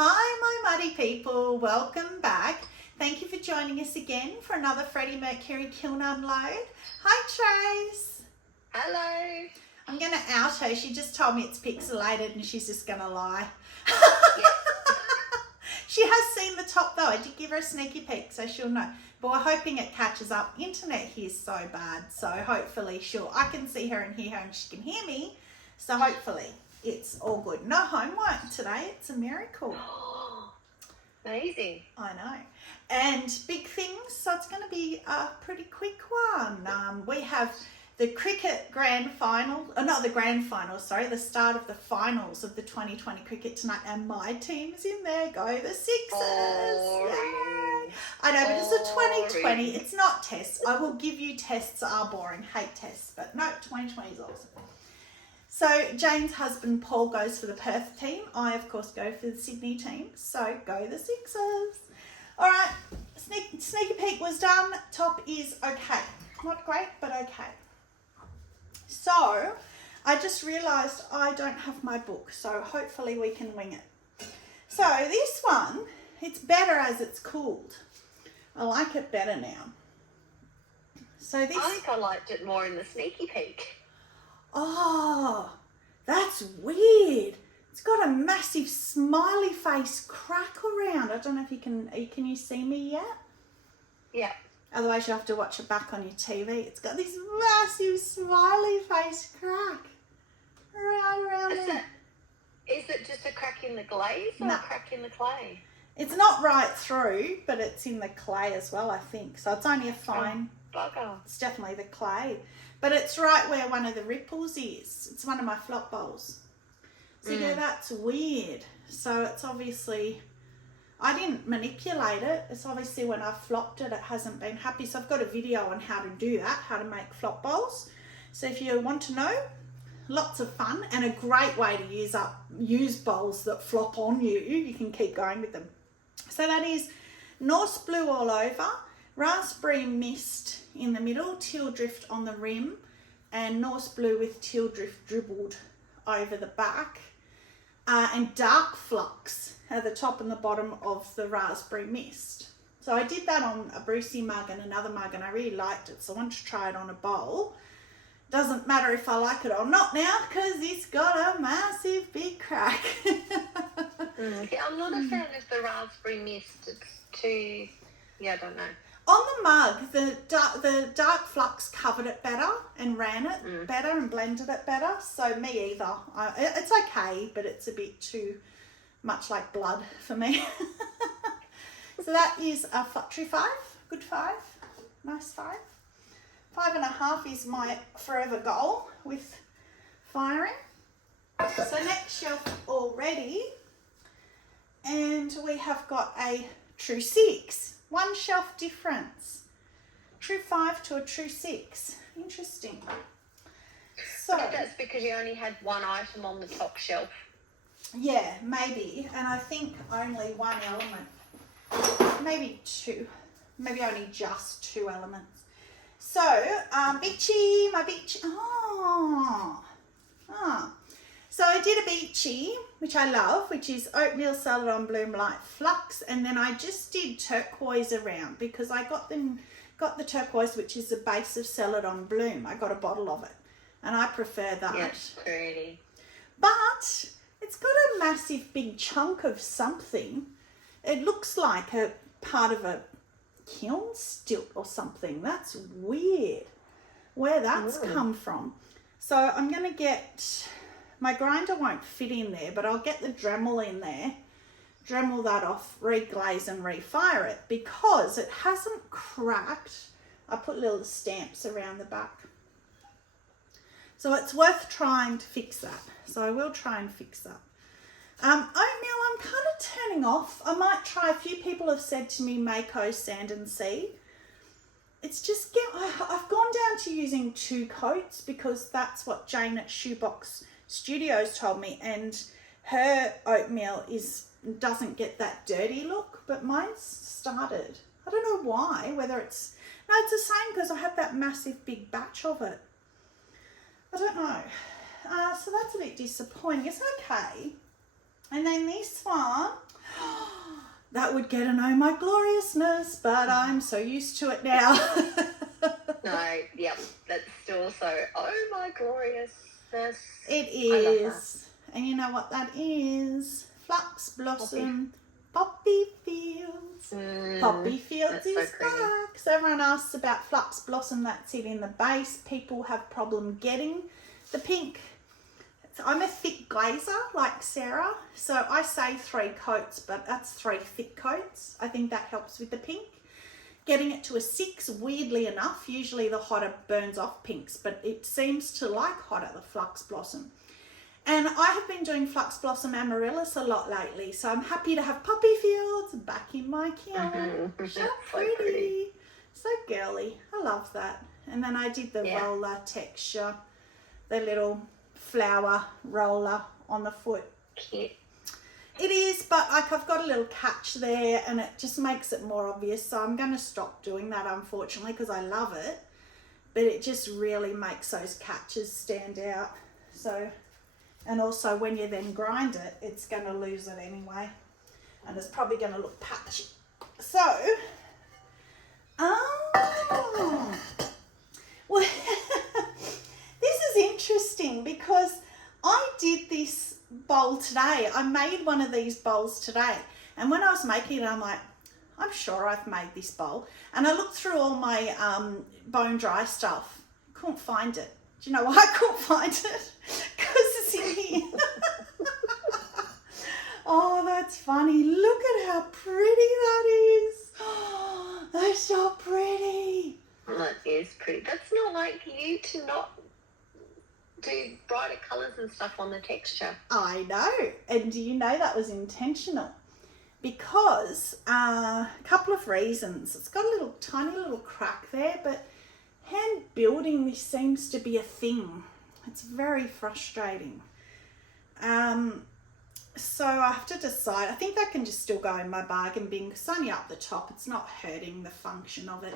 Hi, my muddy people. Welcome back. Thank you for joining us again for another Freddie Mercury Kiln Unload. Hi, Trace. Hello. I'm going to out her. She just told me it's pixelated and she's just going to lie. Yes. She has seen the top though. I did give her a sneaky peek so she'll know. But we're hoping it catches up. Internet here's so bad. So hopefully I can see her and hear her and she can hear me. So hopefully it's all good. No homework today. It's a miracle. Amazing. I know. And big things. So it's going to be a pretty quick one. We have the cricket grand final, not the grand final, sorry, the start of the finals of the 2020 cricket tonight, and my team's in there. Go the Sixers! Yay! I know, but it's a 2020. It's not tests. I will give you tests are boring. Hate tests, but no, 2020 is awesome. So Jane's husband Paul goes for the Perth team. I, of course, go for the Sydney team. So go the Sixers. All right, sneaky peek was done. Top is okay. Not great, but okay. So I just realised I don't have my book, so hopefully we can wing it. So this one, it's better as it's cooled. I like it better now. So this... I think I liked it more in the sneaky peek. Oh, that's weird. It's got a massive smiley face crack around. I don't know if you can you see me yet? Yeah. Otherwise you'll have to watch it back on your TV. It's got this massive smiley face crack around there. Is it just a crack in the glaze or a crack in the clay? It's not right through, but it's in the clay as well, I think. So it's only a fine... Bugger. It's definitely the clay. But it's right where one of the ripples is. It's one of my flop bowls. So you go, that's weird. So it's obviously... I didn't manipulate it. It's obviously when I flopped it, it hasn't been happy. So I've got a video on how to do that, how to make flop bowls. So if you want to know, lots of fun and a great way to use bowls that flop on you. You can keep going with them. So that is Norse blue all over, raspberry mist in the middle, teal drift on the rim, and Norse blue with teal drift dribbled over the back, and dark flux at the top and the bottom of the raspberry mist. So I did that on a Brucey mug and another mug and I really liked it. So I want to try it on a bowl. Doesn't matter if I like it or not now because it's got a massive big crack. Yeah, I'm not a fan of the raspberry mist. It's too, I don't know. On the mug, the dark flux covered it better and ran it better and blended it better. So me either. It's okay, but it's a bit too much like blood for me. So that is a pottery 5. Good 5. Nice 5. 5.5 is my forever goal with firing. So next shelf already. And we have got a true 6. 1 shelf difference. True 5 to a true 6. Interesting. So that's because you only had one item on the top shelf. Yeah, maybe. And I think only 1 element. Maybe 2. Maybe only just 2 elements. So, beachy, my beach. So I did a beachy, which I love, which is oatmeal celadon bloom light flux, and then I just did turquoise around because I got the turquoise, which is the base of celadon bloom. I got a bottle of it, and I prefer that. Yes, pretty. But it's got a massive big chunk of something. It looks like a part of a kiln stilt or something. That's weird where that's come from. So I'm going to get... My grinder won't fit in there, but I'll get the Dremel in there, Dremel that off, re-glaze and refire it because it hasn't cracked. I put little stamps around the back. So it's worth trying to fix that. So I will try and fix that. Oatmeal, I'm kind of turning off. I might try. A few people have said to me, Mayco Sand and Sea. It's just, I've gone down to using 2 coats because that's what Jane at Shoebox Studios told me, and her oatmeal doesn't get that dirty look, but mine's started. I don't know why, it's the same because I had that massive big batch of it. I don't know. So that's a bit disappointing. It's okay. And then this one, That would get an oh my gloriousness, but I'm so used to it now. No, yep, that's still so, oh my gloriousness. It I love is. And you know what that is? Flux blossom, poppy fields. Poppy fields that's is so pretty. back. So everyone asks about flux blossom, that's it in the base. People have problem getting the pink. I'm a thick glazer like Sarah, so I say 3 coats, but that's 3 thick coats. I think that helps with the pink. Getting it to a 6, weirdly enough, usually the hotter burns off pinks, but it seems to like hotter, the flux blossom. And I have been doing flux blossom amaryllis a lot lately, so I'm happy to have poppy fields back in my kiln. So pretty. So girly. I love that. And then I did the roller texture, the little flower roller on the foot. Cute. It is, but like I've got a little catch there and it just makes it more obvious. So I'm going to stop doing that, unfortunately, because I love it. But it just really makes those catches stand out. So, and also when you then grind it, it's going to lose it anyway. And it's probably going to look patchy. So, well, this is interesting because I did this bowl today. I made one of these bowls today, and when I was making it, I'm like, I'm sure I've made this bowl. And I looked through all my bone dry stuff, couldn't find it. Do you know why I couldn't find it? Because it's in here. Oh, that's funny. Look at how pretty that is. Oh, that's so pretty. That is pretty. That's not like you to not do brighter colours and stuff on the texture. I know. And do you know that was intentional? Because a couple of reasons. It's got a little tiny little crack there, but hand building this seems to be a thing. It's very frustrating. So I have to decide. I think that can just still go in my bargain bin because it's only up the top. It's not hurting the function of it.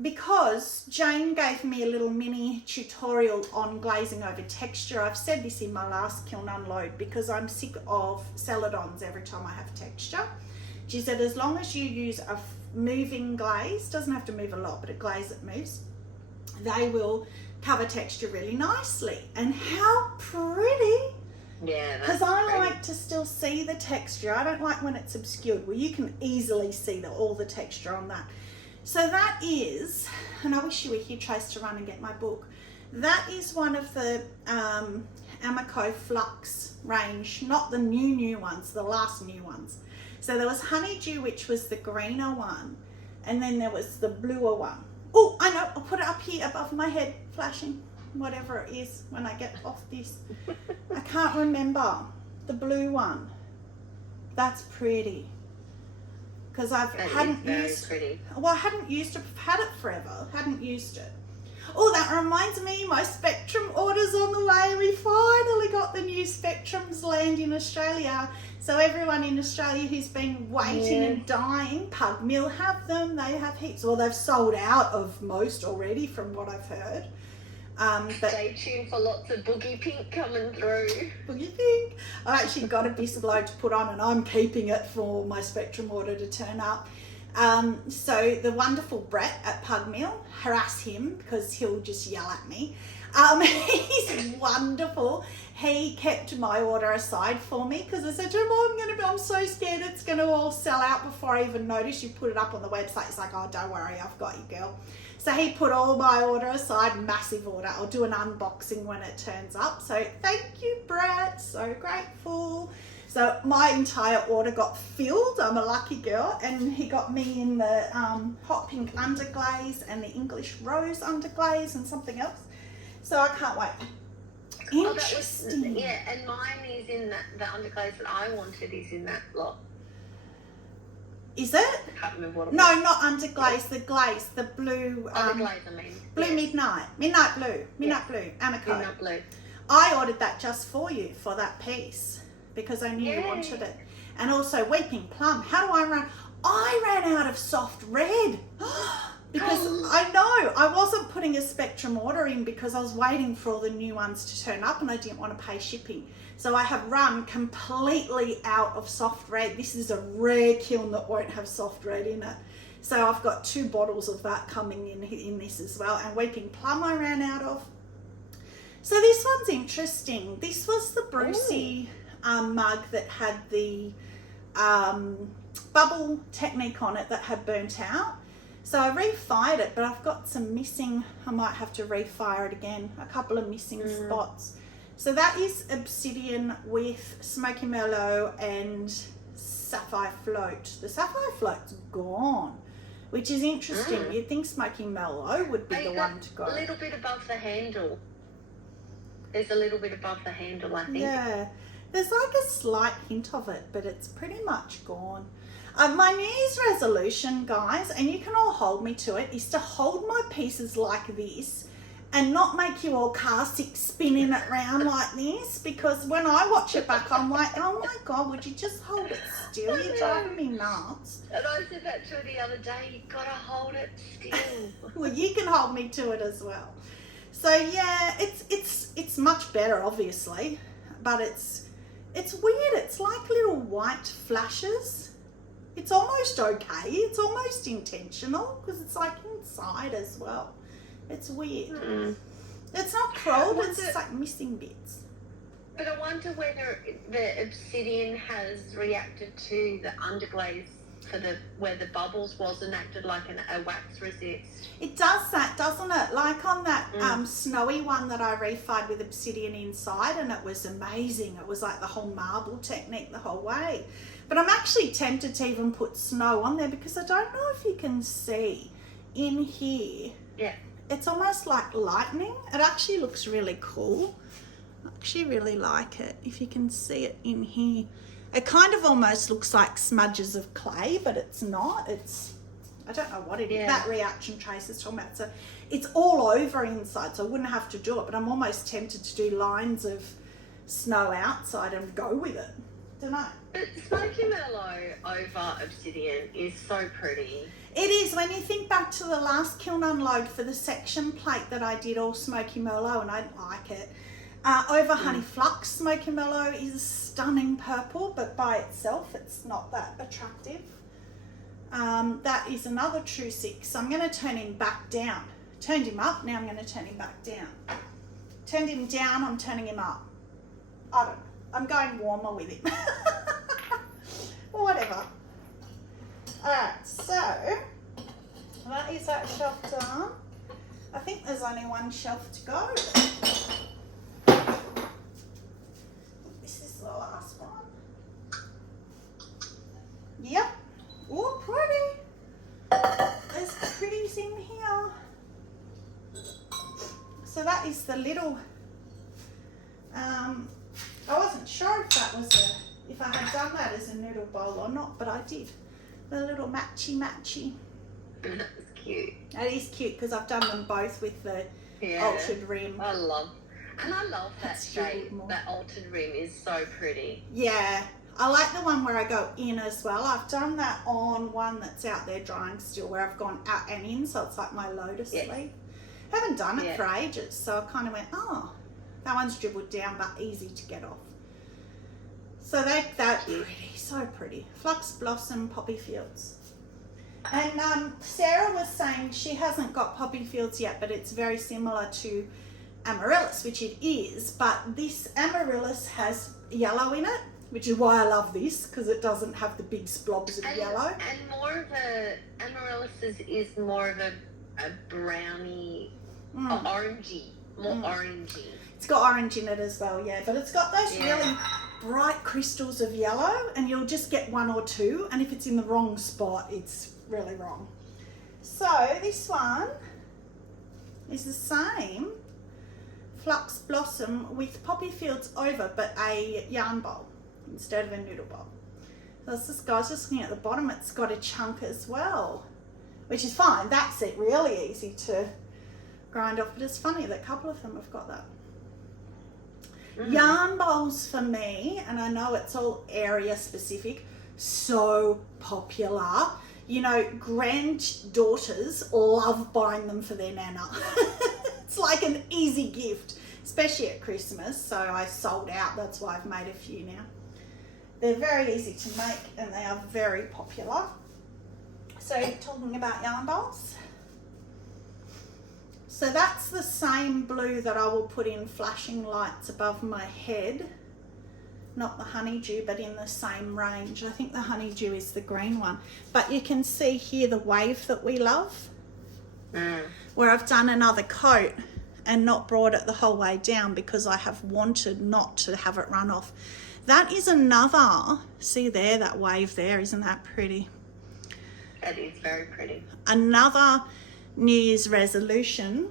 Because Jane gave me a little mini tutorial on glazing over texture. I've said this in my last Kiln Unload because I'm sick of celadons every time I have texture. She said as long as you use a moving glaze, doesn't have to move a lot, but a glaze that moves, they will cover texture really nicely. And how pretty! Yeah, because I like to still see the texture. I don't like when it's obscured. Well, you can easily see all the texture on that. So that is, and I wish you were here, Trace, to run and get my book. That is one of the Amaco Flux range, not the new ones, the last new ones. So there was Honeydew, which was the greener one, and then there was the bluer one. Oh, I know, I'll put it up here above my head, flashing, whatever it is when I get off this. I can't remember the blue one. That's pretty. Because I hadn't used it. Well, I hadn't used it. I've had it forever. Hadn't used it. Oh, that reminds me, my Spectrum order's on the way. We finally got the new Spectrums land in Australia. So everyone in Australia who's been waiting and dying, Pug Mill have them. They have heaps. Well, they've sold out of most already from what I've heard. But stay tuned for lots of boogie pink coming through. Boogie pink. I actually got a biscuit to put on and I'm keeping it for my Spectrum order to turn up. So the wonderful Brett at Pug Mill, harass him because he'll just yell at me. He's wonderful. He kept my order aside for me because I said to him, I'm so scared it's going to all sell out before I even notice you put it up on the website. He's like, oh, don't worry, I've got you, girl. So he put all my order aside, massive order. I'll do an unboxing when it turns up. So thank you, Brett. So grateful. So my entire order got filled. I'm a lucky girl. And he got me in the hot pink underglaze and the English rose underglaze and something else. So I can't wait. Interesting. And mine is in the underglaze that I wanted is in that lot. Is it? I can't remember what it was. No, not underglaze, the glaze, the blue. Underglaze, I mean. Blue Midnight blue, amaco. Midnight blue. I ordered that just for you for that piece because I knew you wanted it. And also Weeping Plum. How do I run? I ran out of soft red because I know I wasn't putting a spectrum order in because I was waiting for all the new ones to turn up and I didn't want to pay shipping. So I have run completely out of soft red. This is a rare kiln that won't have soft red in it. So I've got 2 bottles of that coming in this as well. And Weeping Plum I ran out of. So this one's interesting. This was the Brucey mug that had the bubble technique on it that had burnt out. So I refired it, but I've got some missing. I might have to refire it again. A couple of missing spots. So that is Obsidian with Smoky Merlot and Sapphire Float. The Sapphire Float's gone, which is interesting. You'd think Smoky Merlot would be the one to go. A little bit above the handle. There's a little bit above the handle, I think. Yeah. There's like a slight hint of it, but it's pretty much gone. My New Year's resolution, guys, and you can all hold me to it, is to hold my pieces like this and not make you all car sick spinning it round like this, because when I watch it back, I'm like, oh my God, would you just hold it still? You're driving me nuts. And I said that to her the other day, you've got to hold it still. Well, you can hold me to it as well. So yeah, it's much better, obviously, but it's weird. It's like little white flashes. It's almost okay. It's almost intentional because it's like inside as well. It's weird. It's not cruel, it's just like missing bits. But I wonder whether the obsidian has reacted to the underglaze for where the bubbles was and acted like a wax resist. It does that, doesn't it? Like on that snowy one that I refied with obsidian inside, and it was amazing. It was like the whole marble technique the whole way. But I'm actually tempted to even put snow on there because I don't know if you can see in here. Yeah. It's almost like lightning. It actually looks really cool. I actually really like it. If you can see it in here. It kind of almost looks like smudges of clay, but it's not. I don't know what it is. That reaction trace is talking about. So it's all over inside, so I wouldn't have to do it, but I'm almost tempted to do lines of snow outside and go with it. Don't know. But Smoky Merlot over obsidian is so pretty. It is. When you think back to the last kiln unload for the section plate that I did all Smoky Merlot, and I like it. Over Honey Flux, Smoky Merlot is a stunning purple, but by itself it's not that attractive. That is another true 6. So I'm going to turn him back down. Turned him up, now I'm going to turn him back down. Turned him down, I'm turning him up. I don't know. I'm going warmer with him. Whatever. Alright, so that is that shelf done. I think there's only one shelf to go. This is the last one. Yep. Oh, pretty. There's pretties in here. So that is the little, I wasn't sure if that was if I had done that as a noodle bowl or not, but I did. The little matchy. That's cute. That is cute because I've done them both with the altered rim. I love that shape. That altered rim is so pretty. Yeah. I like the one where I go in as well. I've done that on one that's out there drying still, where I've gone out and in, so it's like my lotus leaf. Haven't done it for ages, so I kind of went, oh, that one's dribbled down but easy to get off. So that's pretty, so pretty. Flux Blossom Poppy Fields. And Sarah was saying she hasn't got Poppy Fields yet, but it's very similar to Amaryllis, which it is, but this Amaryllis has yellow in it, which is why I love this, because it doesn't have the big splobs of yellow. And more of Amaryllis is more of a browny, orangey, more orangey. It's got orange in it as well, yeah, but it's got those really bright crystals of yellow, and you'll just get 1 or 2, and if it's in the wrong spot, it's really wrong. So this one is the same Flux Blossom with Poppy Fields over, but a yarn bowl instead of a noodle bowl. So this is, guys, just looking at the bottom, it's got a chunk as well, which is fine. That's it, really easy to grind off, but it's funny that a couple of them have got that. Yarn bowls for me, and I know it's all area specific, so popular. you know, granddaughters love buying them for their nana. It's like an easy gift, especially at Christmas. So I sold out. That's why I've made a few now. They're very easy to make and they are very popular. So talking about yarn dolls. So that's the same blue that I will put in flashing lights above my head. Not the honeydew, but in the same range. I think the honeydew is the green one. But you can see here the wave that we love. Where I've done another coat and not brought it the whole way down because I have wanted not to have it run off. That is another, see there, that wave there, isn't that pretty? That is very pretty. Another New Year's resolution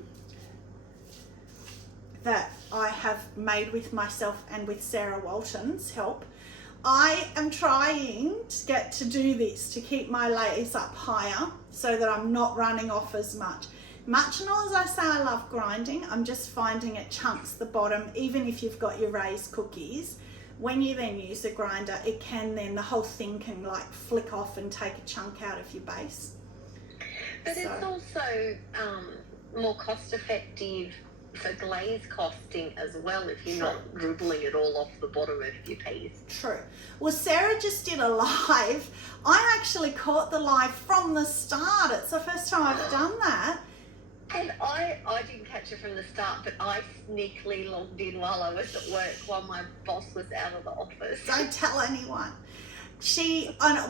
that I have made with myself and with Sarah Walton's help. I am trying to get to do this, to keep my layers up higher so that I'm not running off as much. Much and all as I say I love grinding, I'm just finding it chunks the bottom, even if you've got your raised cookies. When you then use a grinder, it can then, the whole thing can like flick off and take a chunk out of your base. But it's also more cost effective for glaze costing as well if you're not dribbling it all off the bottom of your piece. True. Well, Sarah just did a live. I actually caught the live from the start. It's the first time I've done that. And I didn't catch it from the start, but I sneakily logged in while I was at work while my boss was out of the office. Don't tell anyone.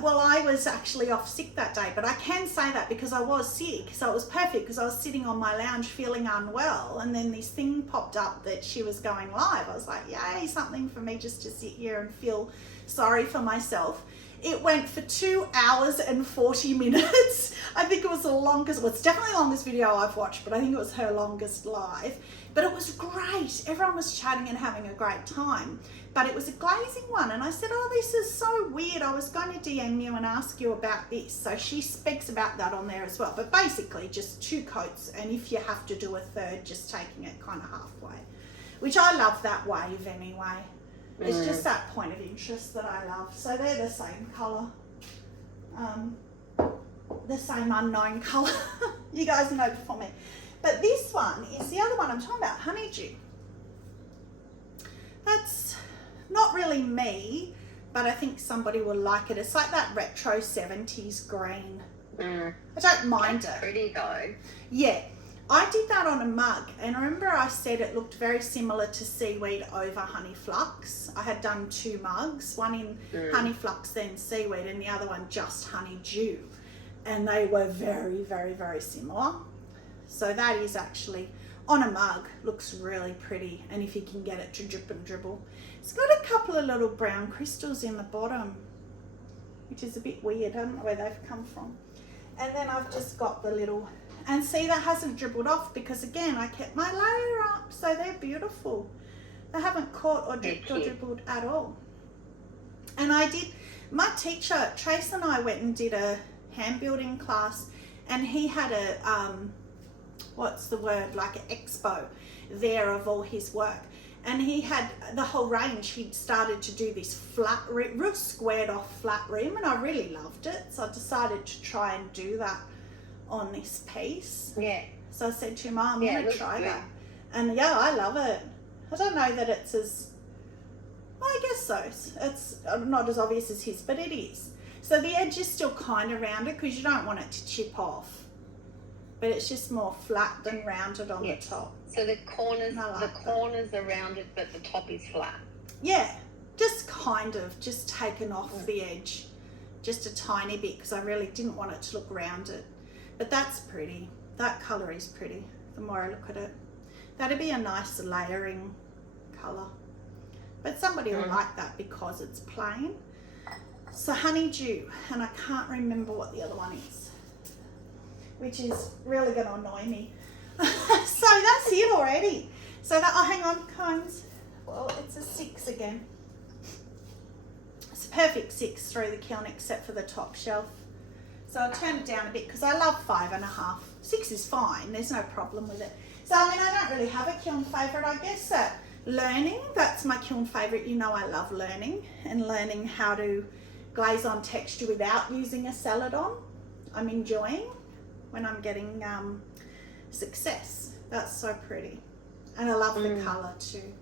Well, I was actually off sick that day, but I can say that because I was sick, so it was perfect because I was sitting on my lounge feeling unwell, and then this thing popped up that she was going live. I was like, yay, something for me just to sit here and feel sorry for myself. It went for 2 hours and 40 minutes. I think it was the longest, well, it's definitely the longest video I've watched, but I think it was her longest live. But it was great. Everyone was chatting and having a great time. But it was a glazing one. And I said, oh, this is so weird. I was going to DM you and ask you about this. So she speaks about that on there as well. But basically just 2 coats. And if you have to do a third, just taking it kind of halfway. Which I love that wave anyway. It's just that point of interest that I love. So they're the same colour. The same unknown colour. You guys know before me. But this one is the other one I'm talking about, honeydew. That's not really me, but I think somebody will like it. It's like that retro 70s green. I don't mind That's it. pretty though. Yeah. I did that on a mug, and remember I said it looked very similar to seaweed over honey flux. I had done 2 mugs, one in honey flux then seaweed and the other one just honeydew, and they were very, very, very similar. So that is actually on a mug, looks really pretty, and if you can get it to drip and dribble. It's got a couple of little brown crystals in the bottom, which is a bit weird. I don't know where they've come from. And then I've just got the little, and see, that hasn't dribbled off because again I kept my layer up, so they're beautiful. They haven't caught or dripped or dribbled at all. And I did, my teacher Trace and I went and did a hand building class, and he had a what's the word, like an expo there of all his work, and he had the whole range. He'd started to do this flat rim, real squared off flat rim, and I really loved it, so I decided to try and do that on this piece. So I said to him, I'm going to try that. And yeah, I love it. I don't know that it's as, well, I guess so. It's not as obvious as his, but it is. So the edge is still kind of rounded because you don't want it to chip off. But it's just more flat than rounded on the top. So the corners, corners are rounded, but the top is flat. Yeah, just kind of just taken off the edge, just a tiny bit, because I really didn't want it to look rounded. But that's pretty. That colour is pretty. The more I look at it, that'd be a nice layering colour. But somebody will like that because it's plain. So honeydew, and I can't remember what the other one is, which is really going to annoy me. So that's it already. So that, oh, hang on, cones. Well, it's a 6 again. It's a perfect 6 through the kiln except for the top shelf. So I'll turn it down a bit because I love 5.5. 6 is fine. There's no problem with it. So, I mean, I don't really have a kiln favourite. I guess that learning, that's my kiln favourite. You know I love learning and learning how to glaze on texture without using a Celadon. I'm enjoying when I'm getting success. That's so pretty. And I love the colour too.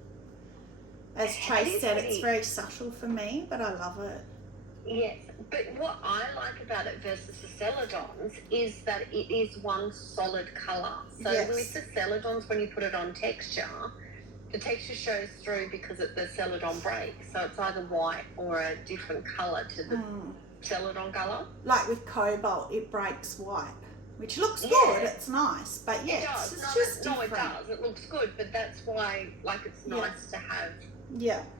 As Trace said, it's very subtle for me, but I love it. Yes, but what I like about it versus the celadons is that it is one solid colour. So with the celadons, when you put it on texture, the texture shows through because the celadon breaks. So it's either white or a different colour to the celadon colour. Like with cobalt, it breaks white, which looks good. It's nice, but it does. it's just different. No, it does. It looks good, but that's why, like, it's nice to have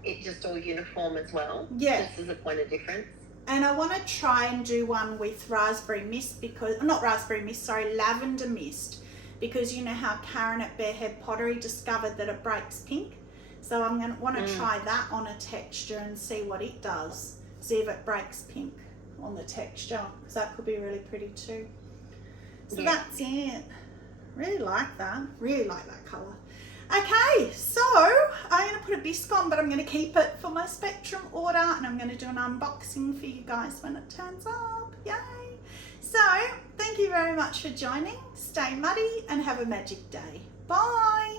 it just all uniform as well. Yeah. Just as a point of difference. And I want to try and do one with raspberry mist lavender mist, because you know how Karen at Barehead Pottery discovered that it breaks pink. So I'm going to want to try that on a texture and see what it does. See if it breaks pink on the texture, because that could be really pretty too. So that's it. Really like that. Really like that colour. Okay, so I'm going to put a bisque on, but I'm going to keep it for my Spectrum order, and I'm going to do an unboxing for you guys when it turns up. Yay! So, thank you very much for joining. Stay muddy and have a magic day. Bye!